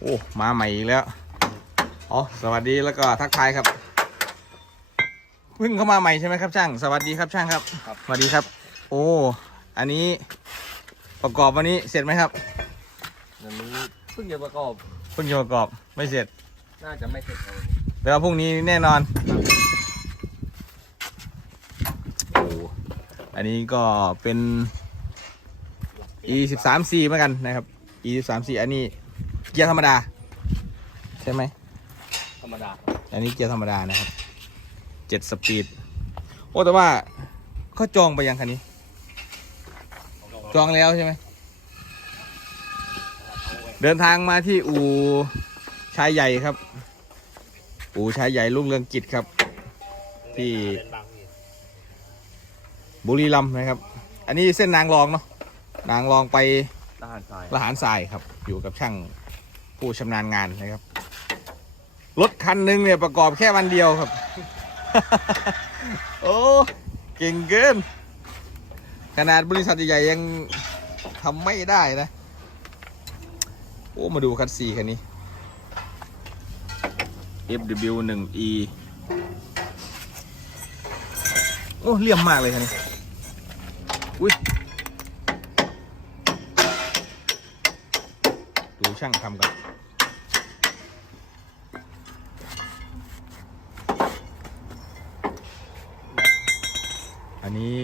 โอ้มาใหม่อีกแล้วอ๋อสวัสดีแล้วก็ทักทายครับเพิ่งเข้ามาใหม่ใช่ไหมครับช่าง สวัสดีครับช่างครับครับ สวัสดีครับ โอ้ อันนี้ประกอบวันนี้เสร็จไหมครับวันนี้เพิ่งจะประกอบ เพิ่งจะประกอบไม่เสร็จ น่าจะไม่เสร็จครับแต่ว่าพรุ่งนี้แน่นอน โอ้ อันนี้ก็เป็น e 1 3 c เหมือนกันนะครับ e 1 3 c อันนี้เกียร์ธรรมดา ใช่ไหมธรรมดาอันนี้เกียร์ธรรมดานะครับเจ็ดสปีดโอ้แต่ว่าเขาจองไปยังคันนี้ จองแล้วใช่ไหมเดินทางมาที่อู่ชายใหญ่ครับ อู่ชายใหญ่ลุงเรืองกิจครับ ที่บุรีรัมย์นะครับ อันนี้เส้นนางรองเนาะนางรองไปทหารทราย ละหารทรายครับ อยู่กับช่าง ผู้ชำนาญงานนะครับ รถคันหนึ่งเนี่ยประกอบแค่วันเดียวครับ โอ้ เก่งเกิน ขนาดบริษัทใหญ่ยังทำไม่ได้นะ โอ้ มาดูคันสี่คันนี้ FW 1 E โอ้เลี่ยมมากเลยคันนี้ อุ้ย ช่างทำกันอันนี้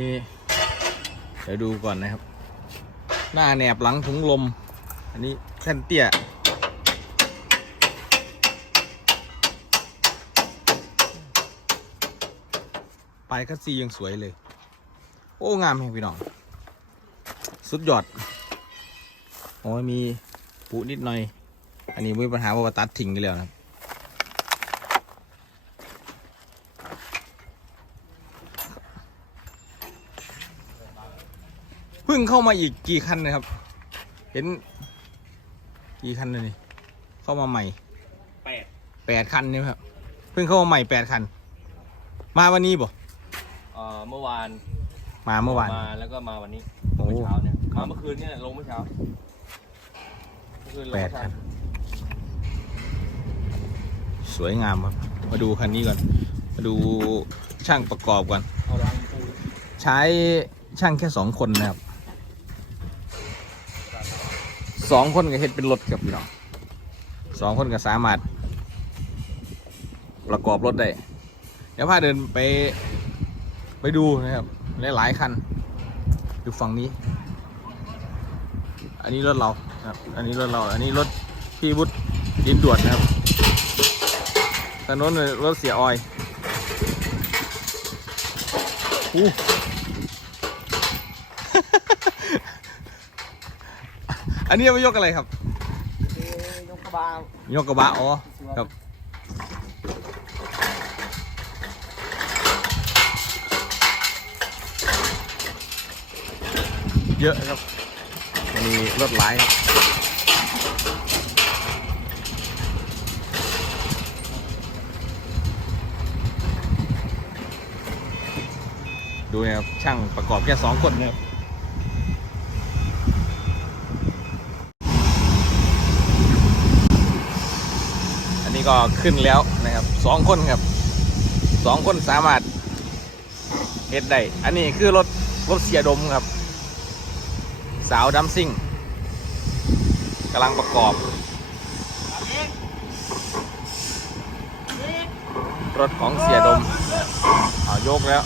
เดี๋ยวดูก่อนนะครับ หน้าแหนบหลังถุงลม อันนี้แท่นเตี้ยปลายคัสซียังสวยเลย โอ้ งามแห่งพี่น้อง สุดยอด โอ้ยมี ปุนิดหน่อย อันนี้ไม่มีปัญหาเพราะว่าตัดทิ้งกันแล้วนะครับเพิ่งเข้ามาอีกกี่คันนะครับ เห็น กี่คันเลยนี่เข้ามาใหม่แปดแปดคันใช่ครับ เพิ่งเข้ามาใหม่แปดคัน มาวันนี้บ่เอ่อเมื่อวานมาเมื่อวาน มาแล้วก็มาวันนี้เมื่อเช้าเนี่ยมาเมื่อคืนเนี่ยลงเมื่อเช้า แปดเมื่อคัเช้านสวยงามครับ มาดูคันนี้ก่อน มาดูช่างประกอบก่อนเอาล้างปูใช้ช่างแค่สองคนนะครับสองคนก็เฮ็ดเป็นรถกับพี่น้องสองคนก็สามารถ ประกอบรถได้ เดี๋ยวพาเดินไปไปดูนะครับ หลายๆคันดูฝั่งนี้ อันนี้รถเราครับ อันนี้รถเรา อันนี้รถพี่วุฒิดินด่วนนะครับถนนรถเสียออยอู้อันนี้เอาไปยกอะไรครับ ยกกระบะยกกระบะอ๋อครับเยอะครับ มีรถหลายครับดูนะครับช่างประกอบแค่สองคนนะครับอันนี้ก็ขึ้นแล้วนะครับสองคนครับสองคนสามารถเฮ็ดได้อันนี้คือรถรถเสียดมครับ สาวดัมซิ่งกำลังประกอบ รถของเสียดมเอายกแล้ว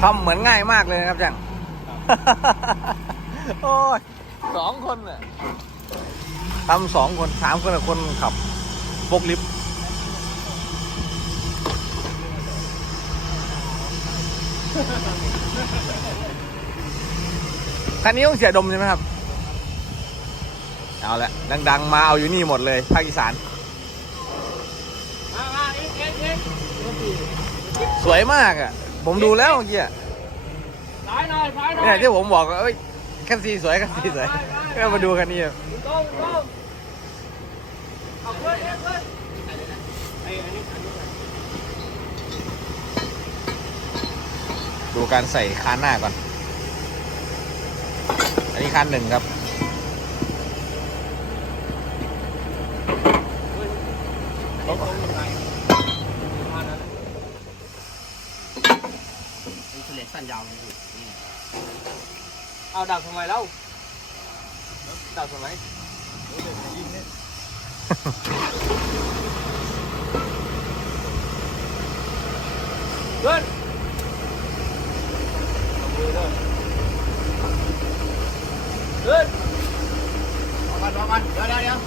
ทำเหมือนง่ายมากเลยนะครับจังโอ้ยสองคนน่ะทำสองคนสามคนกับคนขับ พกลิฟคันนี้ต้องเสียดมใช่ไหมครับ เอาละดัง ๆ มาเอาอยู่นี่หมดเลย ภาคอีสาน สวยมากอะ ผมดูแล้วเมื่อกี้สายหน่อยซ้ายหน่อยเนี่ยที่ผมบอกว่าเอ้ยคันสีสวยคันสีสวยก็มาดูคันนี้อะ เอาเพื่อนเพื่อนไอ้อันนี้อันนี้การใส่คานหน้าก่อน อันนี้คานหนึ่งครับตรงยังไงท่านั้นเป็นเสลกสั้นยาวเอาดับทำไมเล่าดับทำไม เพื่อนเดินรอกันรอกันเดี๋ยวเดี๋ยวเดี๋ยว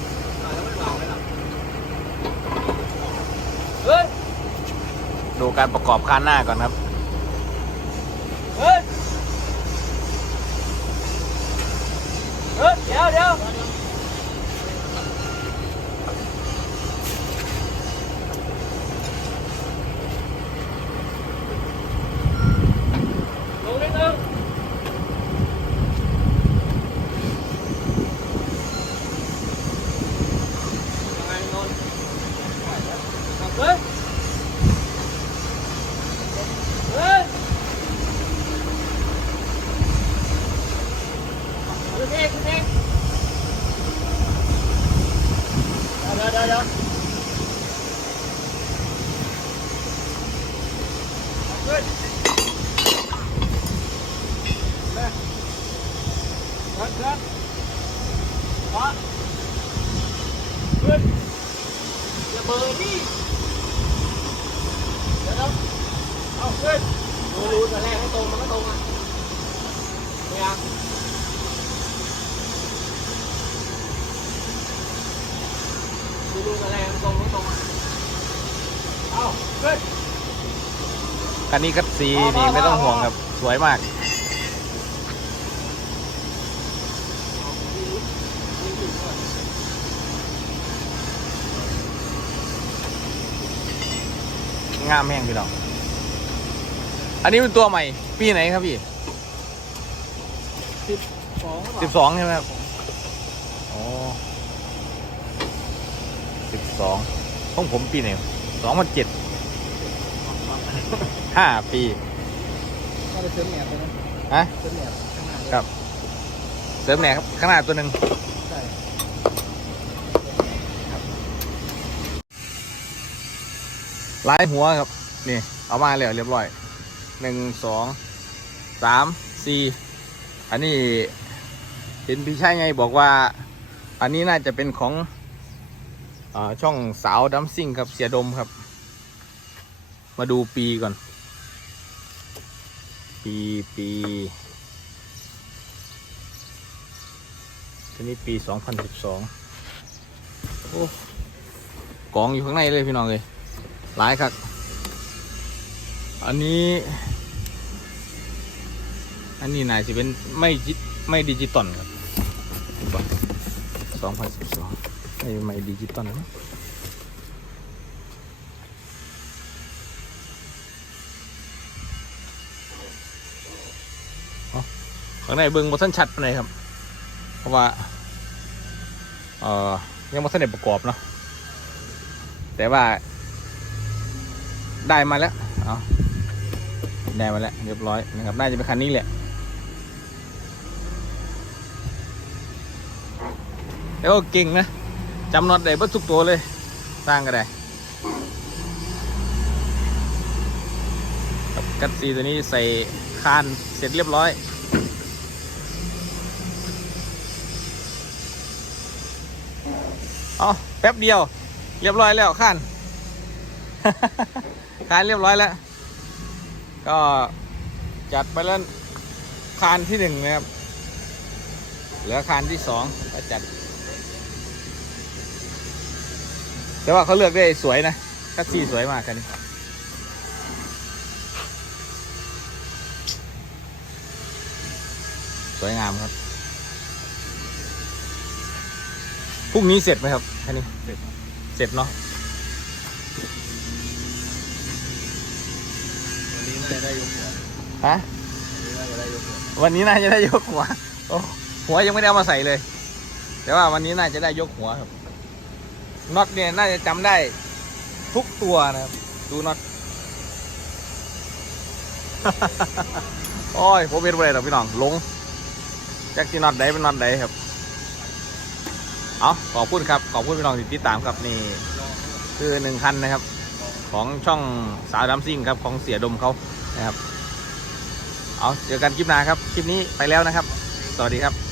เดินดูการประกอบคานหน้าก่อนครับ เฮ้ยเฮ้ยเดี๋ยวเดี๋ยวลงนิดนึงยังไงนนท์ขับเลยเฮ้ย ขึ้นเองขึ้นเอง เดี๋ยวเดี๋ยวเดี๋ยว ขึ้นเลยขึ้นขึ้น ขวาขึ้นอย่าเบอร์นี่เดี๋ยวเดี๋ยวเอาขึ้นดูดูแต่แรกให้ตรงมันก็ตรงอะไม่ยดูดูแต่แรกให้ตรงมันก็ตรงอะเอาขึ้น คันนี้คัดซีนี่ไม่ต้องห่วงครับ สวยมาก งามแห้งพี่น้อง อันนี้เป็นตัวใหม่ ปีไหนครับพี่สิบสองสิบสองใช่ไหมครับโอ้สิบสองของผมปีไหนสองพันเจ็ดห้าปีก็ไปเสริมแหนบไปนะฮะเสริมแหนบข้างหน้าด้วยครับ เสริมแหนครับข้างหน้าตัวหนึ่ง ลายหัวครับ นี่ เอามาแล้วเรียบร้อยหนึ่งสองสามสี่อันนี้เห็นพี่ชายไงบอกว่า อันนี้น่าจะเป็นของอช่องสาวดัมซิ่งครับเสียดมครับ มาดูปีก่อน ปีปีทีนี้ปีสองพันสิบสองโอ้กองอยู่ข้างในเลยพี่น้องเลย หลายครับ อันนี้ อันนี้น่าจะเป็นไม่ไม่ดิจิตอลครับสองพันสิบสองไม่ไม่ดิจิตอลนะเอาข้างในเบิ้งบทันชัดปานใดครับ เพราะว่า เอ่อ ยังบทันได้ประกอบเนาะแต่ว่า ได้มาแล้วเอาได้มาแล้วเรียบร้อยนะครับน่าจะเป็นคันนี้แหละแล้วก็เก่งนะจำน็อตได้เบัดทุกตัวเลย สร้างก็ได้กับกัดซีตัวนี้ใส่คานเสร็จเรียบร้อย เอาแป๊บเดียว เรียบร้อยแล้วคาน คานเรียบร้อยแล้ว ก็จัดไปแล้วคานที่หนึ่งนะครับ เหลือคานที่สองก็จัด แต่ว่าเขาเลือกได้สวยนะคัสซี่สวยมากคันนี้สวยงามครับพรุ่งนี้เสร็จไหมครับคันนี้เสร็จเสร็จเนาะ ฮะวันนี้น่าจะได้ยกหัววันนี้น่าจะได้ยกหัวโอ้หัวยังไม่ได้เอามาใส่เลย แต่ว่าวันนี้น่าจะได้ยกหัวครับน็อตเนี่ยน่าจะจำได้ทุกตัวนะครับดูน็อตโอ้ยผมเป็นอะไรหรอกพี่น้องลงแจ็คที่น็อตใดเป็นน็อตใดครับเอาขอบคุณครับขอบคุณพี่น้องที่ติดตามครับนี่คือหนึ่งคันนะครับ ของช่องสาวดัมซิ่งครับของเสียดมเขานะครับ เอาเจอกันคลิปหน้าครับ คลิปนี้ไปแล้วนะครับ สวัสดีครับ